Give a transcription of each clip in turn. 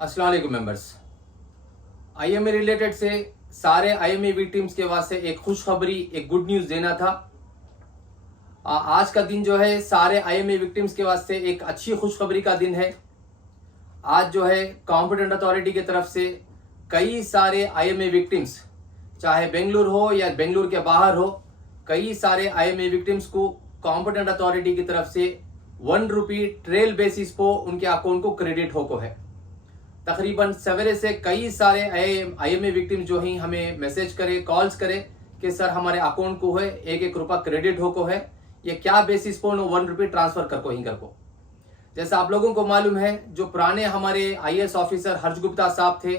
अस्सलाम वालेकुम members. IMA related से सारे आईएमए विक्टिम्स के वास्ते एक खुशखबरी, एक गुड न्यूज देना था। आज का दिन जो है सारे आईएमए विक्टिम्स के वास्ते एक अच्छी खुशखबरी का दिन है। आज जो है कॉम्पिटेंट अथॉरिटी की तरफ से कई सारे आईएमए विक्टिम्स, चाहे बेंगलुरु हो या बेंगलुरु के बाहर हो, कई सारे आईएमए विक्टिम्स को कॉम्पिटेंट अथॉरिटी की तरफ से ₹1 ट्रेल बेसिस पर उनके अकाउंट को क्रेडिट होको है। तकरीबन सवेरे से कई सारे आईएमए विक्टिम जो ही हमें मैसेज करे, कॉल्स करे कि सर हमारे अकाउंट को है ₹1 क्रेडिट होको है। ये क्या बेसिस पर ₹1 ट्रांसफर करको ही करको। जैसा आप लोगों को मालूम है, जो पुराने हमारे आईएएस ऑफिसर हर्ष गुप्ता साहब थे,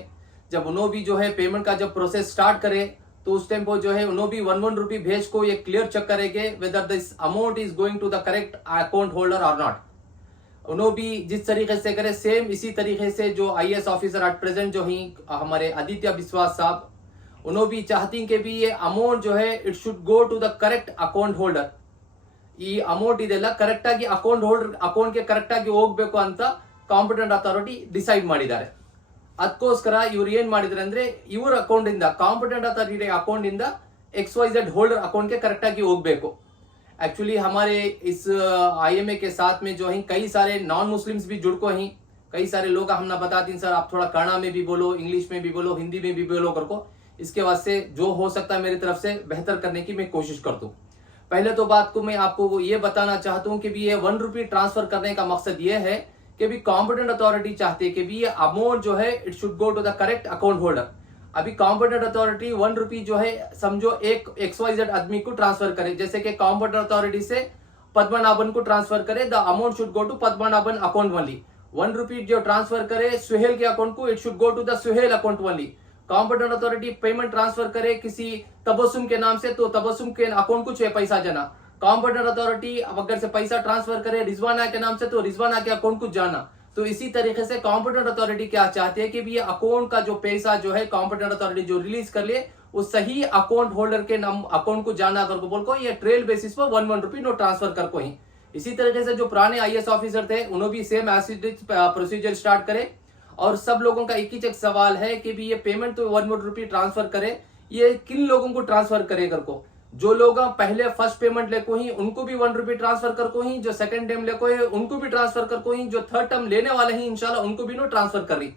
जब उन्होंने भी जो है पेमेंट का जब प्रोसेस स्टार्ट करे तो उस टाइम पर जो है उन्होंने भी ₹1 भेज को ये क्लियर चेक करेंगे whether this amount is going to the correct account holder और नॉट। उन्होंने भी जिस तरीके से करे सेम इसी तरीके से जो आईएएस ऑफिसर एट प्रेजेंट जो ही हमारे आदित्य बिस्वास साहब, उन्होंने भी चाहती कि भी ये अमाउंट जो है it should go to the correct account holder. ಈ ಅಮೌಂಟ್ ಇದೆಲ್ಲ ಕರೆಕ್ಟ್ ಆಗಿ ಅಕೌಂಟ್ಗೆ ಕರೆಕ್ಟ್ ಆಗಿ ಹೋಗ್ಬೇಕು ಅಂತ ಕಾಂಪಿಟೆಂಟ್ ಅಥಾರಿಟಿ ಡಿಸೈಡ್ ಮಾಡಿದ್ದಾರೆ। ಅದಕ್ಕೋಸ್ಕರ ಇವ್ರು ಏನ್ ಮಾಡಿದ್ರೆ ಅಂದ್ರೆ ಇವ್ರ ಅಕೌಂಟ್ ಇಂದ, ಕಾಂಪಿಟೆಂಟ್ ಅಥಾರಿಟಿ ಅಕೌಂಟ್ ಇಂದ XYZ होल्डर अकाउंट के करेक्ट आगे होगಬೇಕು। एक्चुअली हमारे इस आईएमए के साथ में जो है कई सारे नॉन मुस्लिम्स भी जुड़ को ही, कई सारे लोग हमने बताते हैं सर आप थोड़ा कन्नड़ में भी बोलो, इंग्लिश में भी बोलो, हिंदी में भी बोलो करको। इसके वास्ते जो हो सकता है मेरी तरफ से बेहतर करने की मैं कोशिश करता हूँ। पहले तो बात को मैं आपको ये बताना चाहता हूँ कि भी ये ₹1 ट्रांसफर करने का मकसद ये है कि भी कॉम्पिटेंट अथॉरिटी चाहती है कि भी ये अमाउंट जो है it should go to the correct account holder. अभी कॉम्पिटेंट अथॉरिटी ₹1 जो है समझो एक XYZ आदमी को ट्रांसफर करे, जैसे कि कॉम्पिटेंट अथॉरिटी से पद्मनाभन को ट्रांसफर करे, the amount should go to Padmanabhan account only. ₹1 जो ट्रांसफर करे सुहेल के अकाउंट को, it should go to the Suhail account only. Competent authority payment transfer करे किसी तबस्सुम के नाम से तो तबस्सुम के अकाउंट को पैसा जाना। कॉम्पिटेंट अथॉरिटी अगर से पैसा ट्रांसफर करे रिजवाना के नाम से तो रिजवाना के अकाउंट को जाना। तो इसी तरीके से कॉम्पिटेंट अथॉरिटी क्या चाहती है कि भी ये अकाउंट का जो पैसा जो है कॉम्पिटेंट अथॉरिटी जो रिलीज कर ले वो सही अकाउंट होल्डर के नाम अकाउंट को जाना कर को बोल को ये ट्रेल बेसिस पर ₹1 नो ट्रांसफर कर को ही। इसी तरीके से जो पुराने आईएएस ऑफिसर थे उन्होंने भी सेम एसिड प्रोसीजर स्टार्ट करे। और सब लोगों का एक ही एक सवाल है कि भी ये पेमेंट तो ₹1 ट्रांसफर करे, ये किन लोगों को ट्रांसफर करे कर को। जो लोग पहले फर्स्ट पेमेंट ले को ही उनको भी ₹1 ट्रांसफर कर को ही, जो सेकंड टाइम ले को है उनको भी ट्रांसफर कर को ही, जो थर्ड टाइम लेने वाले हैं इंशाल्लाह उनको भी नो ट्रांसफर करी।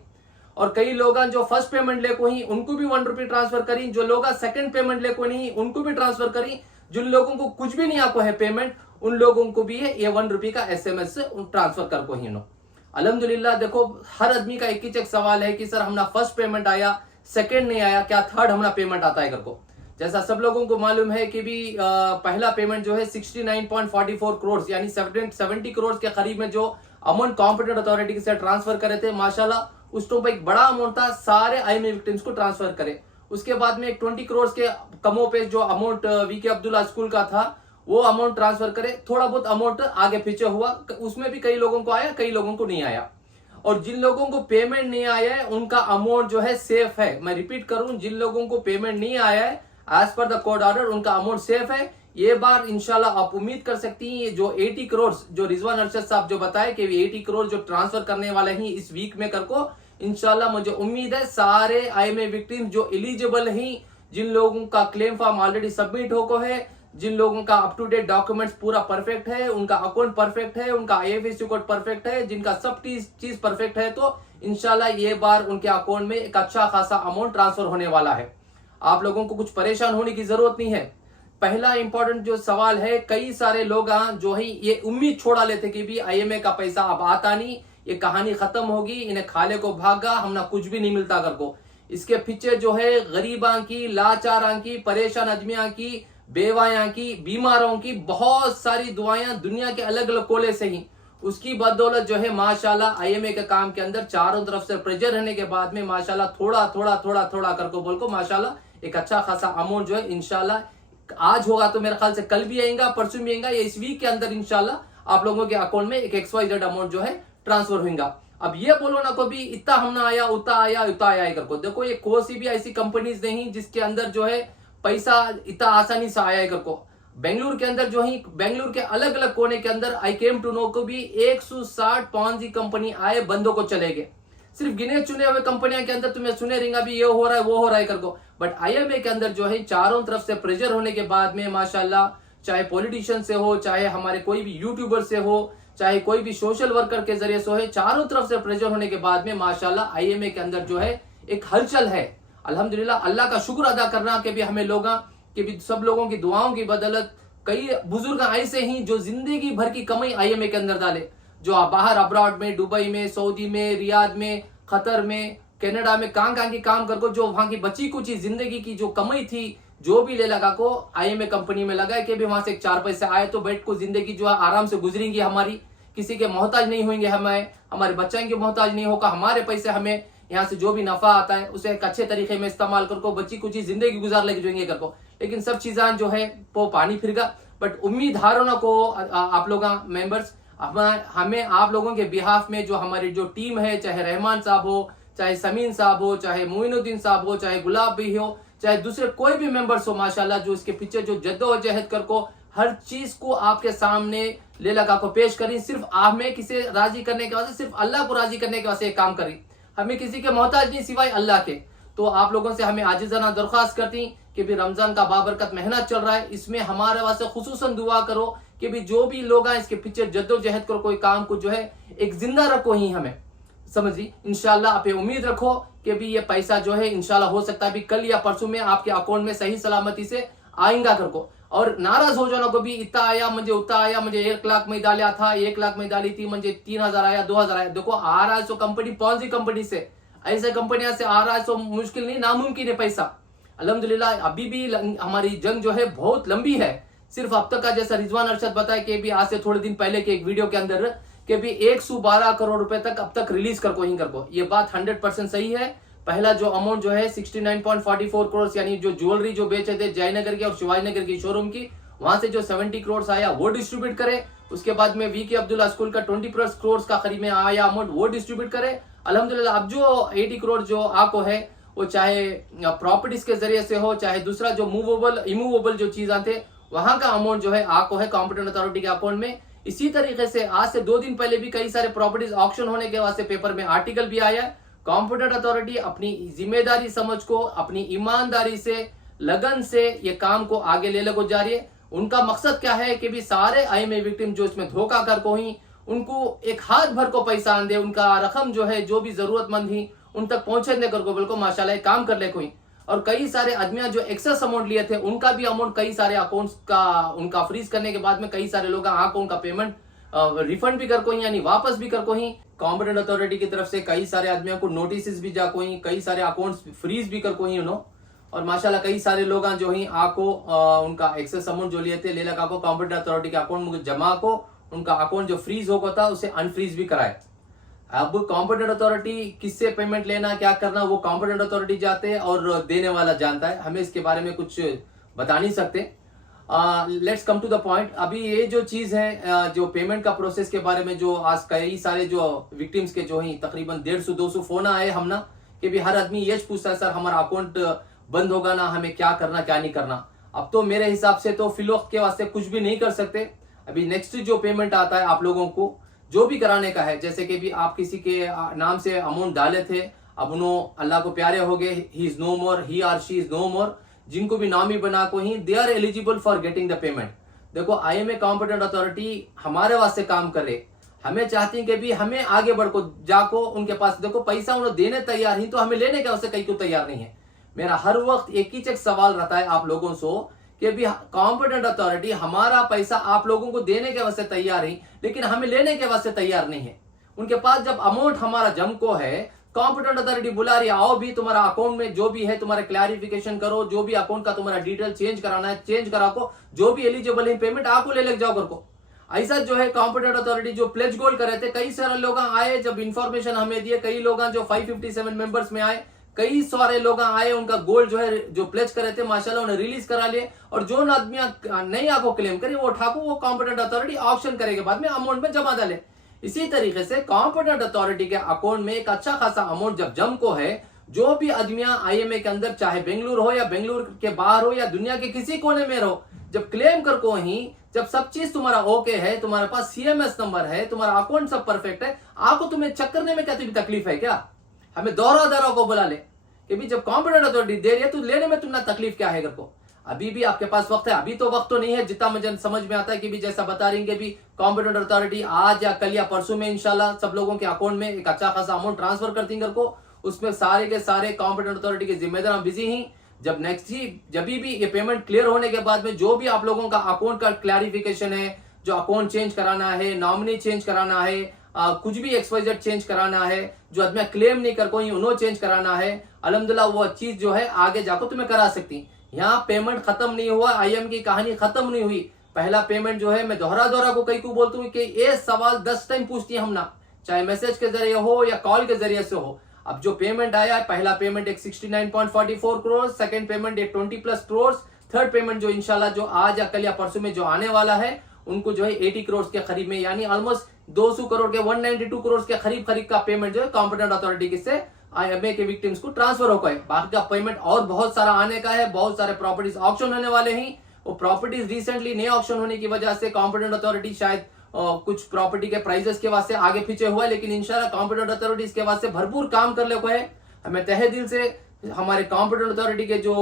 और कई लोग जो फर्स्ट पेमेंट ले को ही उनको भी ₹1 ट्रांसफर करी, जो लोग सेकंड पेमेंट ले को नहीं उनको भी ट्रांसफर करी, जिन लोगों को कुछ भी नहीं आपको है पेमेंट उन लोगों को भी ये ₹1 का SMS ट्रांसफर कर को ही नो। अल्हम्दुलिल्लाह देखो हर आदमी का एक ही एक सवाल है कि सर हमारा फर्स्ट पेमेंट आया, सेकंड नहीं आया, क्या थर्ड हमारा पेमेंट आता है करको। जैसा सब लोगों को मालूम है कि भी पहला पेमेंट जो है 69.44 करोड़ यानी 70 करोड़ के करीब में जो अमाउंट कॉम्पिटेंट अथॉरिटी से ट्रांसफर करे थे, माशाल्लाह उस टाइम पर एक बड़ा अमाउंट था, सारे आईएमए विक्टिम्स को ट्रांसफर करे। उसके बाद में 20 करोड़ के कमों पे जो अमाउंट VK अब्दुल्ला स्कूल का था वो अमाउंट ट्रांसफर करे। थोड़ा बहुत अमाउंट आगे पीछे हुआ, उसमें भी कई लोगों को आया, कई लोगों को नहीं आया। और जिन लोगों को पेमेंट नहीं आया है उनका अमाउंट जो है सेफ है। मैं रिपीट करूं, जिन लोगों को पेमेंट नहीं आया है as per the court order उनका अमाउंट सेफ है। ये बार इंशाल्लाह आप उम्मीद कर सकती हैं, ये जो 80 करोड़ जो रिजवान अरशद साहब जो बताए कि 80 करोड़ जो ट्रांसफर करने वाले हैं इस वीक में करको, इंशाल्लाह मुझे उम्मीद है सारे आईएमए विक्टिम जो एलिजिबल हैं, जिन लोगों का क्लेम फॉर्म ऑलरेडी सबमिट होको है, जिन लोगों का अप टू डेट डॉक्यूमेंट्स पूरा परफेक्ट है, उनका अकाउंट परफेक्ट है, उनका IFSC कोड परफेक्ट है, जिनका सब चीज परफेक्ट है, तो इंशाल्लाह ये बार उनके अकाउंट में एक अच्छा खासा अमाउंट ट्रांसफर होने वाला है। आप लोगों को कुछ परेशान होने की जरूरत नहीं है। पहला इंपॉर्टेंट जो सवाल है, कई सारे लोग जो है ये उम्मीद छोड़ा लेते कि भी आईएमए का पैसा अब आता नहीं, ये कहानी खत्म होगी, इन्हें खाले को भागा, हमना कुछ भी नहीं मिलता कर को। इसके पीछे जो है गरीबां की, लाचारां की, परेशान आदमियां की, बेवायां की, बीमारों की बहुत सारी दुआएं दुनिया के अलग अलग कोले से ही, उसकी बदौलत जो है माशाल्लाह आईएमए के काम के अंदर चारों तरफ से प्रेशर रहने के बाद में माशाल्लाह थोड़ा थोड़ा थोड़ा थोड़ा करके बोल को माशाल्लाह एक अच्छा खासा अमाउंट जो है इंशाल्लाह आज होगा तो मेरे ख्याल से कल भी आएगा, परसों भी आएगा, या इस वीक के अंदर इंशाल्लाह आप लोगों के अकाउंट में एक XYZ अमाउंट जो है ट्रांसफर होगा। अब ये बोलो ना को भी इतना हमने आया, उतना आया, उतना आया करको। देखो ये कोई सी भी ऐसी कंपनीज नहीं जिसके अंदर जो है पैसा इतना आसानी से आया करको। बेंगलुरु के अंदर जो है, बेंगलुरु के अलग अलग कोने के अंदर आई केम टू नो को भी 160 पॉन्जी कंपनी आए, बंदों को चले गए। सिर्फ गिने चुने हुए कंपनियां के अंदर तुम्हें सुने रहेंगे अभी ये हो रहा है वो हो रहा है करको, बट आईएमए के अंदर जो है चारों तरफ से प्रेशर होने के बाद में माशाल्लाह, चाहे पॉलिटिशियन से हो, चाहे हमारे कोई भी यूट्यूबर से हो, चाहे कोई भी सोशल वर्कर के जरिए से हो, चारों तरफ से प्रेशर होने के बाद में माशाल्लाह आईएमए के अंदर जो है एक हलचल है। अल्हम्दुलिल्लाह, अल्लाह का शुक्र अदा करना कि भी हमें लोग कि भी सब लोगों की दुआओं की बदौलत कई बुजुर्ग ऐसे ही जो जिंदगी भर की कमाई आईएमए के अंदर डाले, जो बाहर अब्रॉड में, दुबई में, सऊदी में, रियाद में, कतर में, कनाडा में कहां की काम कर को, जो वहां की बची कुछ जिंदगी की जो कमाई थी जो भी ले लगा को आईएमए कंपनी में लगा कि भी वहां से एक 4 पैसे आए तो बैठ को जिंदगी जो है आराम से गुजरेंगी हमारी, किसी के मोहताज नहीं होंगे, हमें हमारे बच्चों के मोहताज नहीं होगा, हमारे पैसे हमें यहाँ से जो भी नफा आता है उसे एक अच्छे तरीके में इस्तेमाल करको बच्ची कुछ जिंदगी गुजार लेके जाएंगे करको। लेकिन सब चीजें जो है वो पानी फिर गया। बट उम्मीद हारो को आप लोग मेंबर्स, हमें आप लोगों के बिहाफ में जो हमारी जो टीम है, चाहे रहमान साहब हो, चाहे समीन साहब हो, चाहे मोइनुद्दीन साहब हो, चाहे गुलाब भी हो, चाहे दूसरे कोई भी मेंबर्स हो, माशाल्लाह जो इसके पीछे जो जद्दोजहद कर को हर चीज को आपके सामने ले लगा को पेश करी, सिर्फ हमें किसी राजी करने के वास्ते, सिर्फ अल्लाह को राजी करने के वास्ते काम करी, हमें किसी के मोहताज नहीं सिवाय अल्लाह के। तो आप लोगों से हमें आजिज़ाना दरख्वास्त करती कि भी रमजान का बाबरकत मेहनत चल रहा है, इसमें हमारे वास्ते खुसूसन दुआ करो कि भी जो भी लोग हैं इसके पीछे जद्दोजहद करो, कोई काम को जो है एक जिंदा रखो ही हमें, समझी। इंशाल्लाह आप उम्मीद रखो कि भी ये पैसा जो है इंशाल्लाह हो सकता है भी कल या परसों में आपके अकाउंट में सही सलामती से आएगा करको। और नाराज हो जाना को भी इतना आया मुझे उतना आया, मुझे 1 लाख में डाला था, 1 लाख में डाली थी, मुझे 3000 आया, 2000 आया। देखो आ रहा है सो कंपनी कौन सी कंपनी से, ऐसे कंपनियां से आ रहा है सो मुश्किल नहीं नामुमकिन है पैसा। अल्हम्दुलिल्लाह अभी भी हमारी जंग जो है बहुत लंबी है। सिर्फ अब तक का जैसा रिजवान अरशद बताया कि भी आज से थोड़े दिन पहले के एक वीडियो के अंदर कि भी 112 करोड़ रुपए तक अब तक रिलीज कर को ही कर को, ये बात 100% सही है। पहला जो अमाउंट जो है 69.44 करोड़ यानी जो ज्वेलरी जो बेचे थे जयनगर की और शिवाजीनगर की शोरूम की, वहां से जो 70 करोड़ आया वो डिस्ट्रीब्यूट करे। उसके बाद में वी के अब्दुल्ला स्कूल का 20+ करोड़ का करीब में आया अमाउंट वो डिस्ट्रीब्यूट करे। अल्हम्दुलिल्लाह अब जो 80 करोड़ जो आपको है वो चाहे प्रॉपर्टीज के जरिए से हो, चाहे दूसरा जो मूवेबल इमूवेबल जो चीजें थे वहां का अमाउंट जो है आपको है कॉम्पिटेंट अथॉरिटी के अकाउंट में। इसी तरीके से आज से 2 दिन पहले भी कई सारे प्रॉपर्टीज ऑक्शन होने के वास्ते पेपर में आर्टिकल भी आया है। कॉम्पिटेंट अथॉरिटी अपनी जिम्मेदारी समझ को, अपनी ईमानदारी से, लगन से ये काम को आगे ले लगो जा रही है। उनका मकसद क्या है कि भी सारे आईएमए विक्टिम जो इसमें धोखा कर को ही उनको एक हाथ भर को पैसा आन दे, उनका रकम जो है जो भी जरूरतमंद ही उन तक पहुंचने कर को बिल्कुल माशाल्लाह काम कर ले कोई। और कई सारे आदमियां जो एक्सेस अमाउंट लिए थे उनका भी अमाउंट कई सारे अकाउंट्स का उनका फ्रीज करने के बाद में कई सारे लोग आको उनका पेमेंट रिफंड भी कर को यानी वापस भी कर को ही। कॉम्पिटेंट अथॉरिटी की तरफ से कई सारे आदमियों को नोटिस भी जा को ही, कई सारे अकाउंट्स फ्रीज भी कर को ही उन्होंने। और माशाल्लाह कई सारे लोग जो ही आको उनका एक्सेस अमाउंट जो लिए थे ले लगा को कॉम्पिटेंट अथॉरिटी के अकाउंट में जमा को उनका अकाउंट जो फ्रीज हो था उसे अनफ्रीज भी कराए। अब कॉम्पिटेंट अथॉरिटी किससे पेमेंट लेना क्या करना वो कॉम्पिटेंट अथॉरिटी जाते हैं और देने वाला जानता है, हमें इसके बारे में कुछ बता नहीं सकते। Let's come to the point. अभी ये जो चीज है जो पेमेंट का प्रोसेस के बारे में जो आज कई सारे जो विक्टिम्स के जो ही तकरीबन 150-200 फोन आए हम ना कि भी हर आदमी ये पूछता है सर हमारा अकाउंट बंद होगा ना, हमें क्या करना क्या नहीं करना। अब तो मेरे हिसाब से तो फिलवक्त के वास्ते कुछ भी नहीं कर सकते। अभी नेक्स्ट जो पेमेंट आता है आप लोगों को जो भी कराने का है, जैसे कि भी आप किसी के नाम से अमाउंट डाले थे, अब उन्होंने अल्लाह को प्यारे हो गए, he is no more, he are she is no more, जिनको भी नामी बना को he they are eligible for getting the payment. देखो आईएमए कॉम्पिटेंट अथॉरिटी हमारे वास्ते काम करे, हमें चाहती है कि भी हमें आगे बढ़ को जाको उनके पास देखो पैसा उन्हें देने तैयार ही तो हमें लेने के वास्ते कहीं को तैयार नहीं है। मेरा हर वक्त एक ही चेक सवाल रहता है आप लोगों से कि भी कॉम्पिटेंट अथॉरिटी हमारा पैसा आप लोगों को देने के वास्ते तैयार है लेकिन हमें लेने के वास्ते तैयार नहीं है। उनके पास जब अमाउंट हमारा जम को है, कॉम्पिटेंट अथॉरिटी बुला रही है आओ भी तुम्हारा अकाउंट में जो भी है तुम्हारा क्लैरिफिकेशन करो, जो भी अकाउंट का तुम्हारा डिटेल चेंज कराना है चेंज करा को, जो भी एलिजिबल है पेमेंट आपको ले लग जाओ कर को। ऐसा जो है कॉम्पिटेंट अथॉरिटी जो प्लेज गोल्ड कर रहे थे, कई सारे लोग आए जब इंफॉर्मेशन हमें दिए, कई लोग जो 557 मेंबर्स में आए, कई सारे लोग आए उनका गोल्ड जो है जो प्लेज कर रहे थे माशाल्लाह उन्हें रिलीज करा लिए। और जो आदमियां नहीं आपको क्लेम करे वो ठाकुर वो कॉम्पिटेंट अथॉरिटी ऑप्शन करेगा बाद में अमाउंट में जमा डाले। इसी तरीके से कॉम्पिटेंट अथॉरिटी के अकाउंट में एक अच्छा खासा अमाउंट जब जम को है, जो भी आदमियां आईएमए के अंदर चाहे बेंगलुरु हो या बेंगलुरु के बाहर हो या दुनिया के किसी कोने में रहो, जब क्लेम कर को ही जब सब चीज तुम्हारा ओके है, तुम्हारे पास सीएमएस नंबर है, तुम्हारा अकाउंट सब परफेक्ट है, आपको तुम्हें चेक करने में क्या तकलीफ है क्या? हमें दोहरा को बुला ले कि भी जब कॉम्पिटेंट अथॉरिटी दे रही है तो लेने में तुमने तकलीफ क्या है घर को। अभी भी आपके पास वक्त है, अभी तो वक्त तो नहीं है, जितना मुझे समझ में आता है कि भी जैसा बता रही है भी कॉम्पिटेंट अथॉरिटी आज या कल या परसों में इंशाल्लाह सब लोगों के अकाउंट में एक अच्छा खासा अमाउंट ट्रांसफर करती घर को। उसमें सारे के सारे कॉम्पिटेंट अथॉरिटी के जिम्मेदार बिजी ही। जब नेक्स्ट जब भी ये पेमेंट क्लियर होने के बाद में जो भी आप लोगों का अकाउंट का क्लैरिफिकेशन है, जो अकाउंट चेंज कराना है, नॉमिनी चेंज कराना है, कुछ भी XYZ चेंज कराना है, जो आदमी क्लेम नहीं कर कोई उन्होंने चेंज कराना है, अल्हम्दुलिल्लाह वो चीज जो है आगे जाकर तुम्हें करा सकती। यहाँ पेमेंट खत्म नहीं हुआ, IM की कहानी खत्म नहीं हुई। पहला पेमेंट जो है मैं दोहरा को कई को बोलता हूँ कि ये सवाल 10 टाइम पूछती है हम ना, चाहे मैसेज के जरिए हो या कॉल के जरिए से हो। अब जो पेमेंट आया, पहला पेमेंट एक 69.44 करोड़, सेकंड पेमेंट एक 20+ करोड़, थर्ड पेमेंट जो इंशाल्लाह जो आज या कल या परसों में जो आने वाला है उनको जो है 80 करोड़ के करीब में, यानी ऑलमोस्ट 200 करोड़ के 192 करोड़ के करीब का पेमेंट जो है कॉम्पिटेंट अथॉरिटी की से IMA के विक्टिम्स को ट्रांसफर हो गए। बाकी का पेमेंट और बहुत सारा आने का है, बहुत सारे प्रॉपर्टीज ऑक्शन होने वाले हैं। वो प्रॉपर्टीज रिसेंटली नए ऑक्शन होने की वजह से कॉम्पिटेंट अथॉरिटी शायद कुछ प्रॉपर्टी के प्राइजेस के वास्ते आगे पीछे हुआ, लेकिन इंशाल्लाह कॉम्पिटेंट अथॉरिटीज के वास्ते भरपूर काम कर ले को है। हमें तहे दिल से हमारे कॉम्पिटेंट अथॉरिटी के जो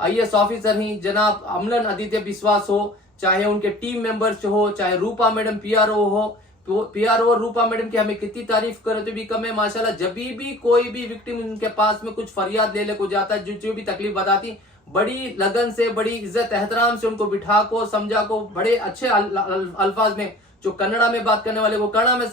IAS ऑफिसर हैं जनाब अमलन आदित्य विश्वास हो, चाहे उनके टीम मेंबर्स हो, चाहे रूपा मैडम PRO हो, तो PRO और रूपा मैडम की हमें कितनी तारीफ करे तो भी कम है माशाल्लाह। जब भी कोई भी विक्टिम उनके पास में कुछ फरियाद ले को जाता है, जो भी तकलीफ बताती, बड़ी लगन से, बड़ी इज्जत एहतराम से उनको बिठा को समझा को बड़े अच्छे अल्फाज में, जो कन्नड़ा में बात करने वाले को कन्नड़ा में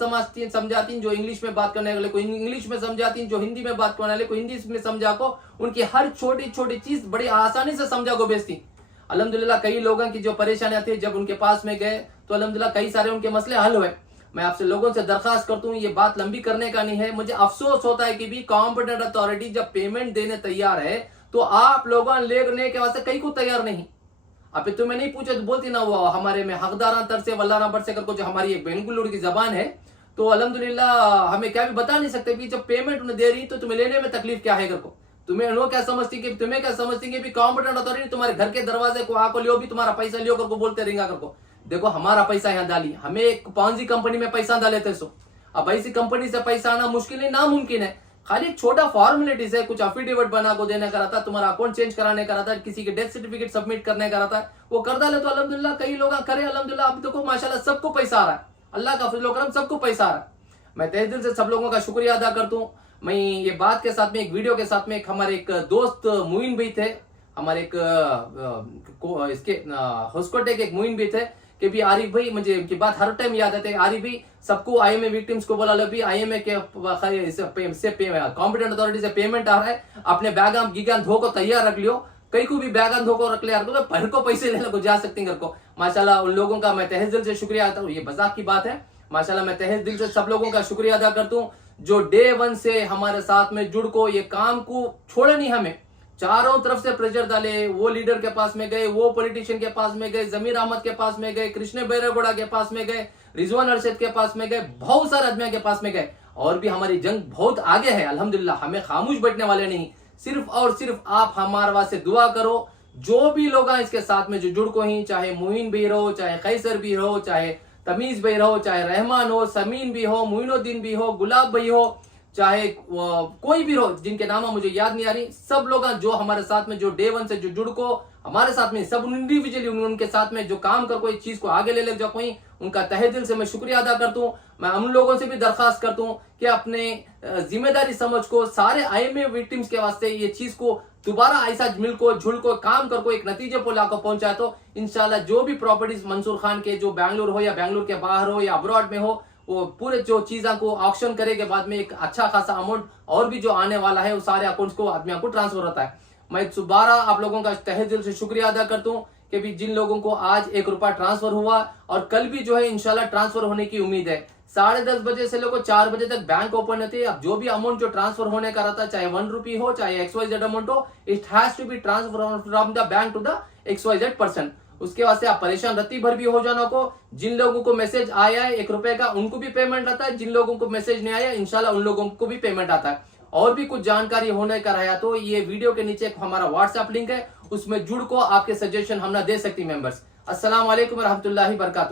समझाती, जो इंग्लिश में बात करने वाले को इंग्लिश में समझाती, जो हिंदी में बात करने वाले को हिंदी में समझा को उनकी हर छोटी छोटी चीज बड़ी आसानी से समझा को बेचती। अल्हम्दुलिल्लाह कई लोगों की जो परेशानियां थी जब उनके पास में गए तो अल्हम्दुलिल्लाह कई सारे उनके मसले हल हुए। मैं आपसे लोगों से दरखास्त करता हूँ, ये बात लंबी करने का नहीं है, मुझे अफसोस होता है कि भी कॉम्पिटेंट अथॉरिटी जब पेमेंट देने तैयार है तो आप लोगों लेने के वास्ते कई को तैयार नहीं। अब तुम्हें नहीं पूछे तो बोलती ना वो हमारे में हकदारा तर से वल्लाना पर से करको, जो हमारी एक बेनगुलूर की जबान है, तो अल्हम्दुलिल्लाह हमें क्या भी बता नहीं सकते कि जब पेमेंट उन्हें दे रही तो तुम्हें लेने में तकलीफ क्या है घर को। तुम्हें क्या समझती कि तुम्हें क्या समझती कि कॉम्पिटेंट अथॉरिटी तुम्हारे घर के दरवाजे को आको लियो भी तुम्हारा पैसा लियो करको बोलते रहेंगे करको। देखो हमारा पैसा यहाँ डाली, हमें एक पॉन्जी कंपनी में पैसा डाले थे सो, अब ऐसी कंपनी से पैसा आना मुश्किल नहीं नामुमकिन है। खाली एक छोटा फॉर्मेलिटीज है, कुछ अफिडेविट बना को देने का रहता, तुम्हारा अकाउंट चेंज कराने का रहता, किसी के डेथ सर्टिफिकेट सबमिट करने का रहता है, वो कर डाले तो अल्हम्दुलिल्लाह कई लोग करे अल्हम्दुलिल्लाह। अब देखो माशाल्लाह सबको पैसा आ रहा है, अल्लाह का फजल करम सबको पैसा आ रहा है। मैं तहे दिल से सब लोगों का शुक्रिया अदा करता हूँ। मैं ये बात के साथ में एक वीडियो के साथ में एक हमारे एक दोस्त मुइन भी थे, हमारे एक इसके होस्कोटे के एक मुइन भी थे कि भी आरिफ भाई, मुझे इनकी बात हर टाइम याद आती है, आरिफ भाई सबको IMA विक्टिम्स को बोला लो भी IMA के कॉम्पिटेंट अथॉरिटी से पेमेंट आ रहा है, अपने बैगान गिगान धो को तैयार रख लियो, कई को भी बैगान धो को रख लिया तो भर को पैसे लेने को जा सकते हैं घर को। माशाल्लाह उन लोगों का मैं तहे दिल से शुक्रिया अदा, ये मजाक की बात है, माशाल्लाह मैं तहे दिल से सब लोगों का शुक्रिया अदा करता हूँ जो डे 1 से हमारे साथ में जुड़ को ये काम को छोड़े नहीं, हमें चारों तरफ से प्रेशर डाले, वो लीडर के पास में गए, वो पॉलिटिशियन के पास में गए, जमीर अहमद के पास में गए, कृष्ण बैरागोड़ा के पास में गए, रिजवान अरशद के पास में गए, बहुत सारे आदमियों के पास में गए, और भी हमारी जंग बहुत आगे है अल्हम्दुलिल्लाह। हमें खामोश बैठने वाले नहीं, सिर्फ और सिर्फ आप हमारे वास्ते दुआ करो। जो भी लोग इसके साथ में जो जुड़ को ही, चाहे मुइन भी रहो, चाहे कैसर भी रहो, चाहे तमीज भाई रहो, चाहे रहमान हो, समीन भी हो, मुइनुद्दीन भी हो, गुलाब भाई हो, चाहे कोई भी हो जिनके नाम मुझे याद नहीं आ रही, सब लोग जो हमारे साथ में जो डे 1 से जो जुड़ को हमारे साथ में सब इंडिविजुअली उनके साथ में जो काम कर कोई चीज को आगे ले जो कोई, उनका तहे दिल से मैं शुक्रिया अदा करता हूँ। मैं उन लोगों से भी दरखास्त करता हूँ कि अपने जिम्मेदारी समझ को सारे IMA विक्टिम्स के वास्ते ये चीज को दोबारा ऐसा मिल को झुल को काम कर को एक नतीजे को लाकर पहुंचाए तो इंशाल्लाह जो भी प्रॉपर्टीज मंसूर खान के जो बैंगलोर हो या बैंगलोर के बाहर हो या अब्रॉड में हो, वो पूरे जो चीज़ों को ऑक्शन करे के बाद में एक अच्छा खासा अमाउंट और भी जो आने वाला है वो सारे अकाउंट्स को आदमियों को ट्रांसफर होता है। मैं दोबारा आप लोगों का तहे दिल से शुक्रिया अदा करता हूँ कि भी जिन लोगों को आज 1 रुपया ट्रांसफर हुआ और कल भी जो है इंशाल्लाह ट्रांसफर होने की उम्मीद है। 10:30 बजे से लेकर 4 बजे तक बैंक ओपन होती है। अब जो भी अमाउंट जो ट्रांसफर होने का रहता है, चाहे 1 रुपी हो, चाहे XYZ अमाउंट हो, it has to be transfer from the bank to the XYZ person. उसके वास्ते आप परेशान रत्ती भर भी हो जाना को। जिन लोगों को मैसेज आया है 1 रुपए का उनको भी पेमेंट आता है, जिन लोगों को मैसेज नहीं आया इंशाल्लाह उन लोगों को भी पेमेंट आता है। और भी कुछ जानकारी होने का रहा तो ये वीडियो के नीचे हमारा व्हाट्सएप लिंक है, उसमें जुड़ को आपके सजेशन हम ना दे सकती मेंबर्स। अस्सलाम वालेकुम रहमतुल्लाहि बरकातहू।